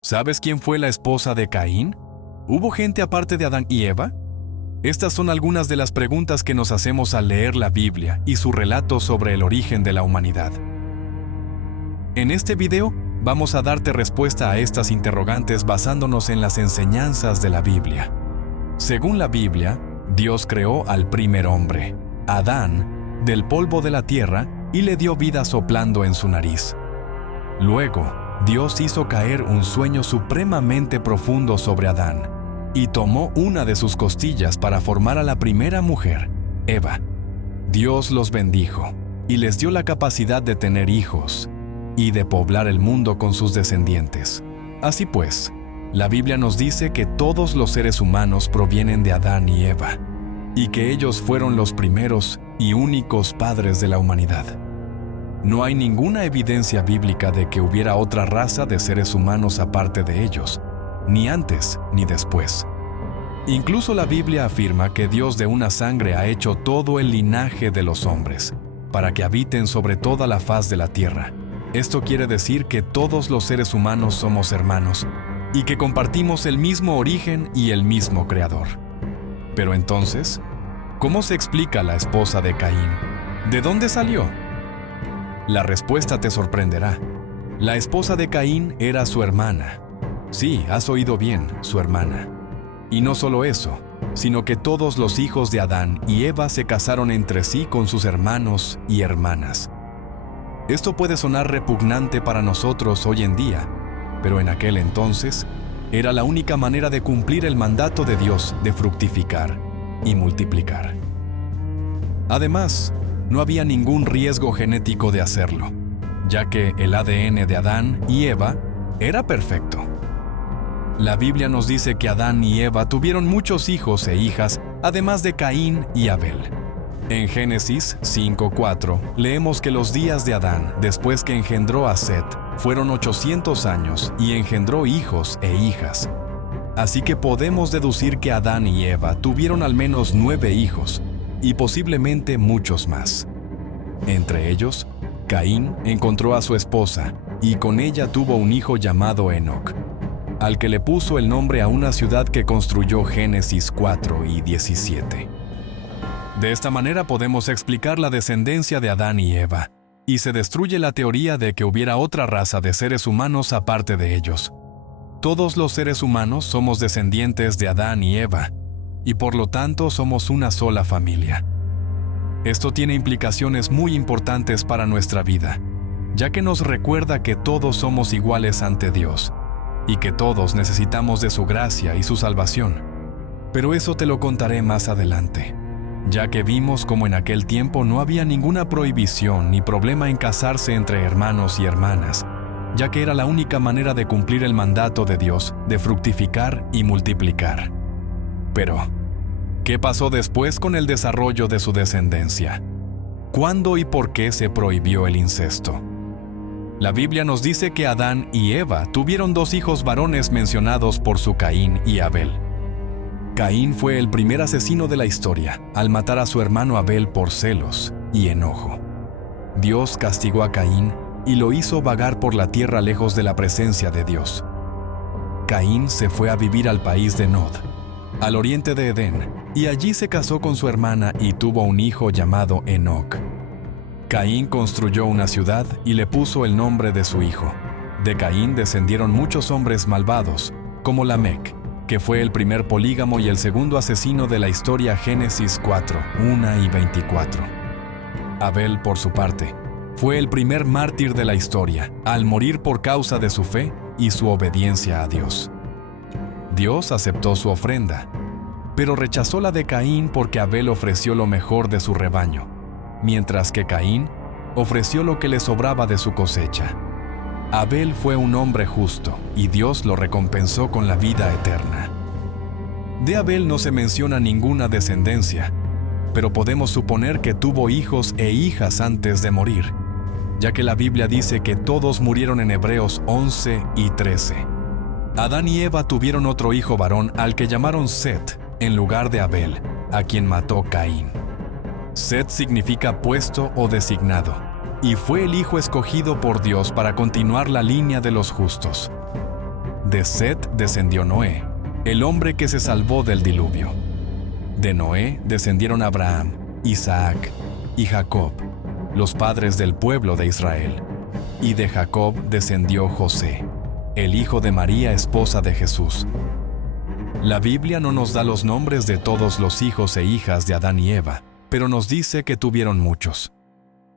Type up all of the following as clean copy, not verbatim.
¿Sabes quién fue la esposa de Caín? ¿Hubo gente aparte de Adán y Eva? Estas son algunas de las preguntas que nos hacemos al leer la Biblia y su relato sobre el origen de la humanidad. En este video vamos a darte respuesta a estas interrogantes basándonos en las enseñanzas de la Biblia. Según la Biblia, Dios creó al primer hombre, Adán, del polvo de la tierra y le dio vida soplando en su nariz. Luego, Dios hizo caer un sueño supremamente profundo sobre Adán y tomó una de sus costillas para formar a la primera mujer, Eva. Dios los bendijo y les dio la capacidad de tener hijos y de poblar el mundo con sus descendientes. Así pues, la Biblia nos dice que todos los seres humanos provienen de Adán y Eva, y que ellos fueron los primeros y únicos padres de la humanidad. No hay ninguna evidencia bíblica de que hubiera otra raza de seres humanos aparte de ellos, ni antes ni después. Incluso la Biblia afirma que Dios de una sangre ha hecho todo el linaje de los hombres, para que habiten sobre toda la faz de la tierra. Esto quiere decir que todos los seres humanos somos hermanos, y que compartimos el mismo origen y el mismo creador. Pero entonces, ¿cómo se explica la esposa de Caín? ¿De dónde salió? La respuesta te sorprenderá. La esposa de Caín era su hermana. Sí, has oído bien, su hermana. Y no solo eso, sino que todos los hijos de Adán y Eva se casaron entre sí con sus hermanos y hermanas. Esto puede sonar repugnante para nosotros hoy en día, pero en aquel entonces era la única manera de cumplir el mandato de Dios de fructificar y multiplicar. Además, no había ningún riesgo genético de hacerlo, ya que el ADN de Adán y Eva era perfecto. La Biblia nos dice que Adán y Eva tuvieron muchos hijos e hijas, además de Caín y Abel. En Génesis 5:4 leemos que los días de Adán, después que engendró a Set, fueron 800 años y engendró hijos e hijas. Así que podemos deducir que Adán y Eva tuvieron al menos 9 hijos, y posiblemente muchos más. Entre ellos, Caín encontró a su esposa, y con ella tuvo un hijo llamado Enoc, al que le puso el nombre a una ciudad que construyó Génesis 4:17. De esta manera podemos explicar la descendencia de Adán y Eva, y se destruye la teoría de que hubiera otra raza de seres humanos aparte de ellos. Todos los seres humanos somos descendientes de Adán y Eva, y por lo tanto somos una sola familia. Esto tiene implicaciones muy importantes para nuestra vida, ya que nos recuerda que todos somos iguales ante Dios, y que todos necesitamos de su gracia y su salvación. Pero eso te lo contaré más adelante, ya que vimos como en aquel tiempo no había ninguna prohibición ni problema en casarse entre hermanos y hermanas, ya que era la única manera de cumplir el mandato de Dios de fructificar y multiplicar. Pero, ¿qué pasó después con el desarrollo de su descendencia? ¿Cuándo y por qué se prohibió el incesto? La Biblia nos dice que Adán y Eva tuvieron 2 hijos varones mencionados por su Caín y Abel. Caín fue el primer asesino de la historia al matar a su hermano Abel por celos y enojo. Dios castigó a Caín y lo hizo vagar por la tierra lejos de la presencia de Dios. Caín se fue a vivir al país de Nod, al oriente de Edén, y allí se casó con su hermana y tuvo un hijo llamado Enoc. Caín construyó una ciudad y le puso el nombre de su hijo. De Caín descendieron muchos hombres malvados, como Lamec, que fue el primer polígamo y el segundo asesino de la historia. Génesis 4:1-24. Abel, por su parte, fue el primer mártir de la historia, al morir por causa de su fe y su obediencia a Dios. Dios aceptó su ofrenda, pero rechazó la de Caín porque Abel ofreció lo mejor de su rebaño, mientras que Caín ofreció lo que le sobraba de su cosecha. Abel fue un hombre justo y Dios lo recompensó con la vida eterna. De Abel no se menciona ninguna descendencia, pero podemos suponer que tuvo hijos e hijas antes de morir, ya que la Biblia dice que todos murieron en Hebreos 11:13. Adán y Eva tuvieron otro hijo varón al que llamaron Set en lugar de Abel, a quien mató Caín. Set significa puesto o designado, y fue el hijo escogido por Dios para continuar la línea de los justos. de Set descendió Noé, el hombre que se salvó del diluvio. De Noé descendieron Abraham, Isaac y Jacob, los padres del pueblo de Israel. Y de Jacob descendió José, el hijo de María, esposa de Jesús. La Biblia no nos da los nombres de todos los hijos e hijas de Adán y Eva, pero nos dice que tuvieron muchos.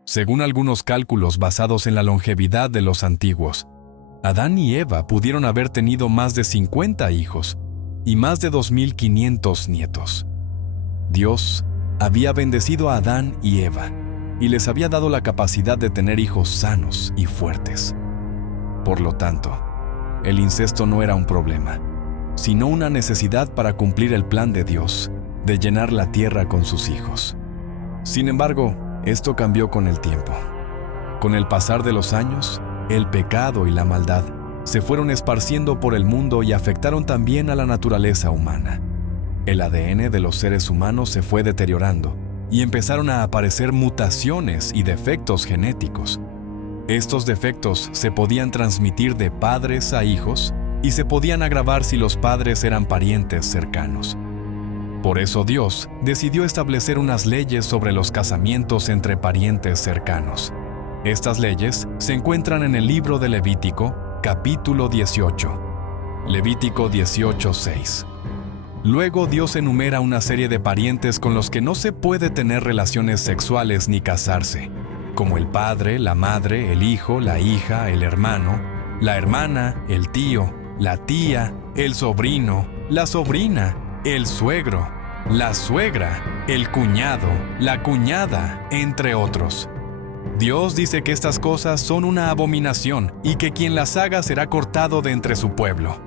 Según algunos cálculos basados en la longevidad de los antiguos, Adán y Eva pudieron haber tenido más de 50 hijos y más de 2.500 nietos. Dios había bendecido a Adán y Eva y les había dado la capacidad de tener hijos sanos y fuertes. Por lo tanto, el incesto no era un problema, sino una necesidad para cumplir el plan de Dios de llenar la tierra con sus hijos. Sin embargo, esto cambió con el tiempo. Con el pasar de los años, el pecado y la maldad se fueron esparciendo por el mundo y afectaron también a la naturaleza humana. El ADN de los seres humanos se fue deteriorando y empezaron a aparecer mutaciones y defectos genéticos. Estos defectos se podían transmitir de padres a hijos y se podían agravar si los padres eran parientes cercanos. Por eso Dios decidió establecer unas leyes sobre los casamientos entre parientes cercanos. Estas leyes se encuentran en el libro de Levítico, capítulo 18. Levítico 18:6. Luego Dios enumera una serie de parientes con los que no se puede tener relaciones sexuales ni casarse, como el padre, la madre, el hijo, la hija, el hermano, la hermana, el tío, la tía, el sobrino, la sobrina, el suegro, la suegra, el cuñado, la cuñada, entre otros. Dios dice que estas cosas son una abominación y que quien las haga será cortado de entre su pueblo.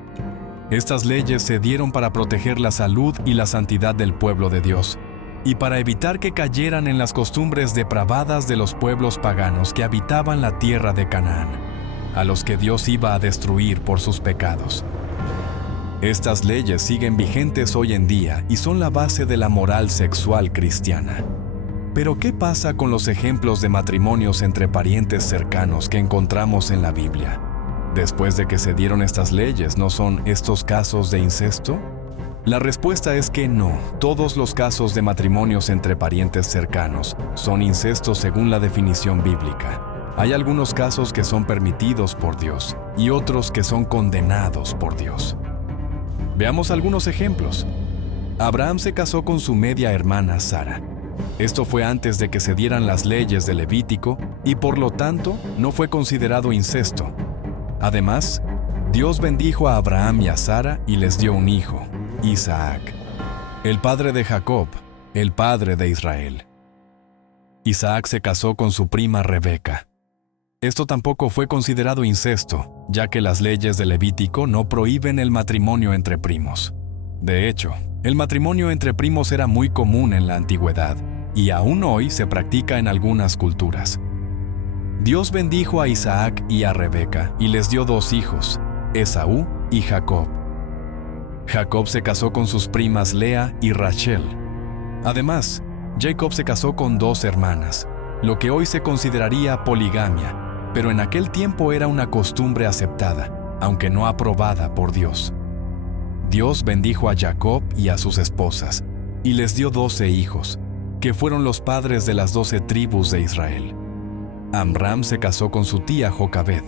Estas leyes se dieron para proteger la salud y la santidad del pueblo de Dios, y para evitar que cayeran en las costumbres depravadas de los pueblos paganos que habitaban la tierra de Canaán, a los que Dios iba a destruir por sus pecados. Estas leyes siguen vigentes hoy en día y son la base de la moral sexual cristiana. Pero ¿qué pasa con los ejemplos de matrimonios entre parientes cercanos que encontramos en la Biblia? Después de que se dieron estas leyes, ¿no son estos casos de incesto? La respuesta es que no. Todos los casos de matrimonios entre parientes cercanos son incestos según la definición bíblica. Hay algunos casos que son permitidos por Dios y otros que son condenados por Dios. Veamos algunos ejemplos. Abraham se casó con su media hermana Sara. Esto fue antes de que se dieran las leyes de Levítico y por lo tanto no fue considerado incesto. Además, Dios bendijo a Abraham y a Sara y les dio un hijo, Isaac, el padre de Jacob, el padre de Israel. Isaac se casó con su prima Rebeca. Esto tampoco fue considerado incesto, ya que las leyes de Levítico no prohíben el matrimonio entre primos. De hecho, el matrimonio entre primos era muy común en la antigüedad y aún hoy se practica en algunas culturas. Dios bendijo a Isaac y a Rebeca y les dio dos hijos, Esaú y Jacob. Jacob se casó con sus primas Lea y Rachel. Además, Jacob se casó con dos hermanas, lo que hoy se consideraría poligamia, pero en aquel tiempo era una costumbre aceptada, aunque no aprobada por Dios. Dios bendijo a Jacob y a sus esposas, y les dio 12 hijos, que fueron los padres de las 12 tribus de Israel. Amram se casó con su tía Jocabed.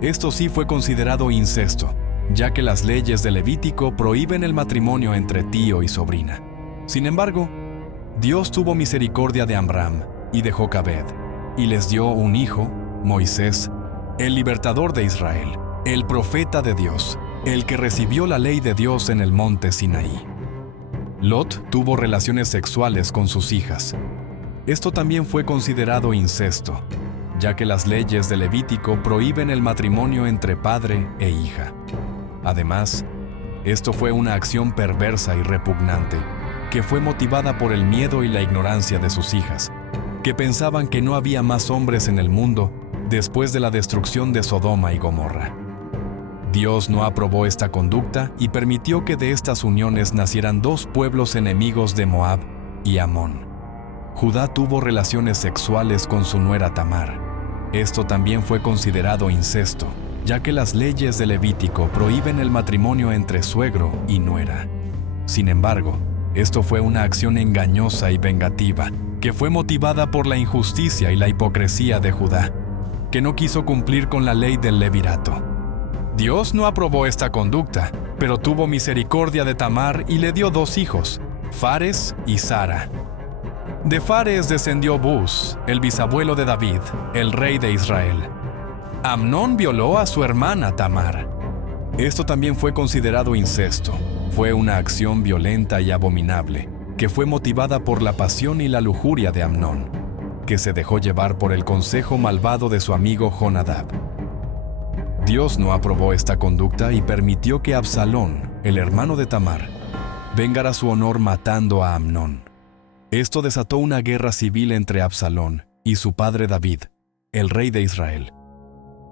Esto sí fue considerado incesto, ya que las leyes de Levítico prohíben el matrimonio entre tío y sobrina. Sin embargo, Dios tuvo misericordia de Amram y de Jocabed, y les dio un hijo, Moisés, el libertador de Israel, el profeta de Dios, el que recibió la ley de Dios en el monte Sinaí. Lot tuvo relaciones sexuales con sus hijas. Esto también fue considerado incesto, ya que las leyes de Levítico prohíben el matrimonio entre padre e hija. Además, esto fue una acción perversa y repugnante, que fue motivada por el miedo y la ignorancia de sus hijas, que pensaban que no había más hombres en el mundo después de la destrucción de Sodoma y Gomorra. Dios no aprobó esta conducta y permitió que de estas uniones nacieran dos pueblos enemigos de Moab y Amón. Judá tuvo relaciones sexuales con su nuera Tamar. Esto también fue considerado incesto, ya que las leyes de Levítico prohíben el matrimonio entre suegro y nuera. Sin embargo, esto fue una acción engañosa y vengativa, que fue motivada por la injusticia y la hipocresía de Judá, que no quiso cumplir con la ley del levirato. Dios no aprobó esta conducta, pero tuvo misericordia de Tamar y le dio 2 hijos, Fares y Zara. De Fares descendió Buz, el bisabuelo de David, el rey de Israel. Amnón violó a su hermana Tamar. Esto también fue considerado incesto. Fue una acción violenta y abominable, que fue motivada por la pasión y la lujuria de Amnón, que se dejó llevar por el consejo malvado de su amigo Jonadab. Dios no aprobó esta conducta y permitió que Absalón, el hermano de Tamar, vengara su honor matando a Amnón. Esto desató una guerra civil entre Absalón y su padre David, el rey de Israel.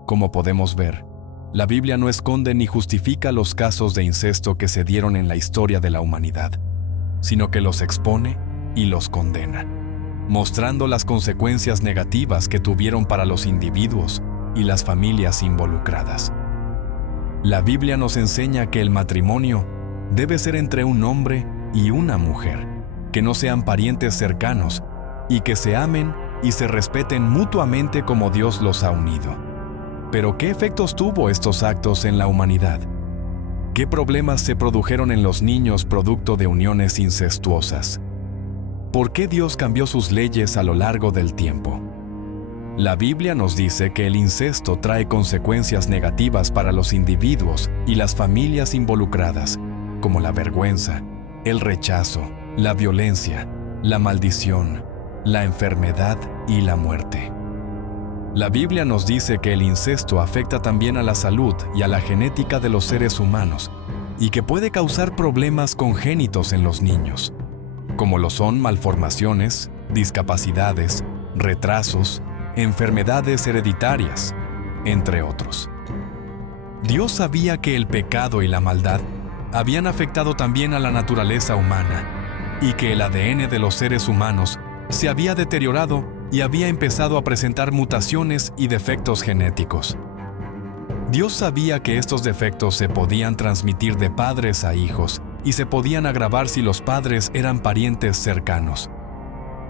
Como podemos ver, la Biblia no esconde ni justifica los casos de incesto que se dieron en la historia de la humanidad, sino que los expone y los condena, mostrando las consecuencias negativas que tuvieron para los individuos y las familias involucradas. La Biblia nos enseña que el matrimonio debe ser entre un hombre y una mujer, que no sean parientes cercanos y que se amen y se respeten mutuamente como Dios los ha unido. Pero ¿qué efectos tuvo estos actos en la humanidad? ¿Qué problemas se produjeron en los niños producto de uniones incestuosas? ¿Por qué Dios cambió sus leyes a lo largo del tiempo? La Biblia nos dice que el incesto trae consecuencias negativas para los individuos y las familias involucradas, como la vergüenza, el rechazo, la violencia, la maldición, la enfermedad y la muerte. La Biblia nos dice que el incesto afecta también a la salud y a la genética de los seres humanos y que puede causar problemas congénitos en los niños, como lo son malformaciones, discapacidades, retrasos, enfermedades hereditarias, entre otros. Dios sabía que el pecado y la maldad habían afectado también a la naturaleza humana y que el ADN de los seres humanos se había deteriorado y había empezado a presentar mutaciones y defectos genéticos. Dios sabía que estos defectos se podían transmitir de padres a hijos y se podían agravar si los padres eran parientes cercanos.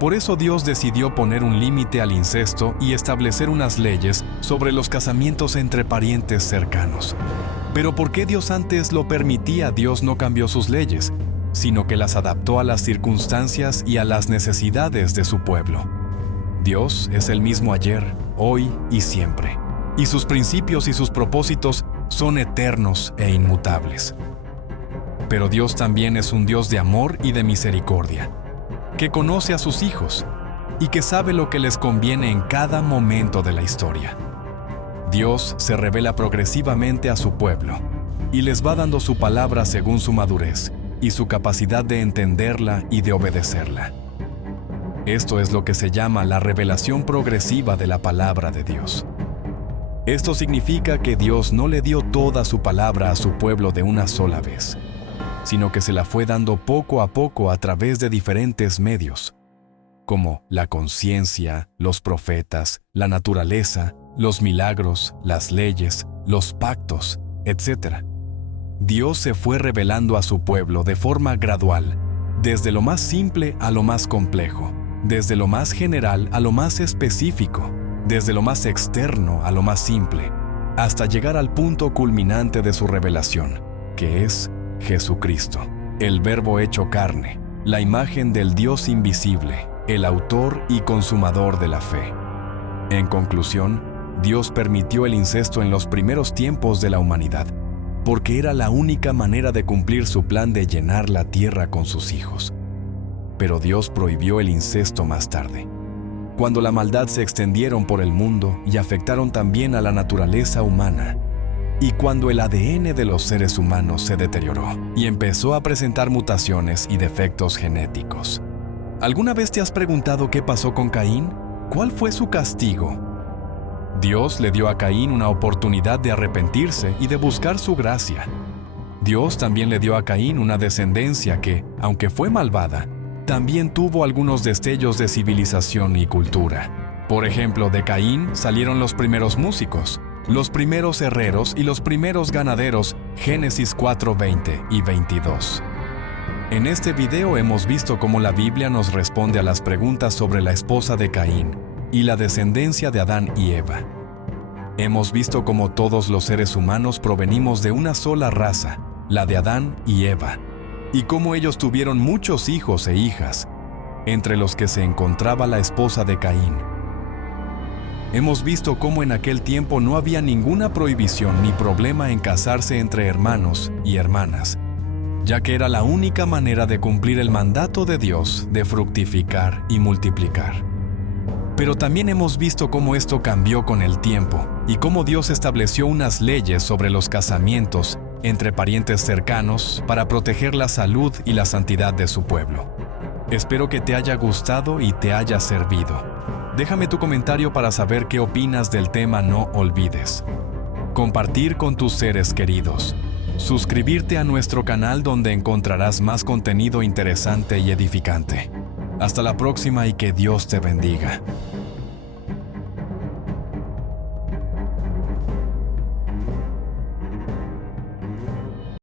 Por eso Dios decidió poner un límite al incesto y establecer unas leyes sobre los casamientos entre parientes cercanos. Pero ¿por qué Dios antes lo permitía? Dios no cambió sus leyes, sino que las adaptó a las circunstancias y a las necesidades de su pueblo. Dios es el mismo ayer, hoy y siempre, y sus principios y sus propósitos son eternos e inmutables. Pero Dios también es un Dios de amor y de misericordia, que conoce a sus hijos y que sabe lo que les conviene en cada momento de la historia. Dios se revela progresivamente a su pueblo y les va dando su palabra según su madurez y su capacidad de entenderla y de obedecerla. Esto es lo que se llama la revelación progresiva de la palabra de Dios. Esto significa que Dios no le dio toda su palabra a su pueblo de una sola vez, sino que se la fue dando poco a poco a través de diferentes medios, como la conciencia, los profetas, la naturaleza, los milagros, las leyes, los pactos, etc. Dios se fue revelando a su pueblo de forma gradual, desde lo más simple a lo más complejo, desde lo más general a lo más específico, desde lo más externo a lo más simple, hasta llegar al punto culminante de su revelación, que es Jesucristo, el Verbo hecho carne, la imagen del Dios invisible, el autor y consumador de la fe. En conclusión, Dios permitió el incesto en los primeros tiempos de la humanidad, porque era la única manera de cumplir su plan de llenar la tierra con sus hijos. Pero Dios prohibió el incesto más tarde, cuando la maldad se extendieron por el mundo y afectaron también a la naturaleza humana, y cuando el ADN de los seres humanos se deterioró y empezó a presentar mutaciones y defectos genéticos. ¿Alguna vez te has preguntado qué pasó con Caín? ¿Cuál fue su castigo? Dios le dio a Caín una oportunidad de arrepentirse y de buscar su gracia. Dios también le dio a Caín una descendencia que, aunque fue malvada, también tuvo algunos destellos de civilización y cultura. Por ejemplo, de Caín salieron los primeros músicos, los primeros herreros y los primeros ganaderos, Génesis 4:20 y 22. En este video hemos visto cómo la Biblia nos responde a las preguntas sobre la esposa de Caín y la descendencia de Adán y Eva. Hemos visto cómo todos los seres humanos provenimos de una sola raza, la de Adán y Eva, y cómo ellos tuvieron muchos hijos e hijas, entre los que se encontraba la esposa de Caín. Hemos visto cómo en aquel tiempo no había ninguna prohibición ni problema en casarse entre hermanos y hermanas, ya que era la única manera de cumplir el mandato de Dios de fructificar y multiplicar. Pero también hemos visto cómo esto cambió con el tiempo y cómo Dios estableció unas leyes sobre los casamientos entre parientes cercanos para proteger la salud y la santidad de su pueblo. Espero que te haya gustado y te haya servido. Déjame tu comentario para saber qué opinas del tema. No olvides compartir con tus seres queridos, suscribirte a nuestro canal donde encontrarás más contenido interesante y edificante. Hasta la próxima y que Dios te bendiga.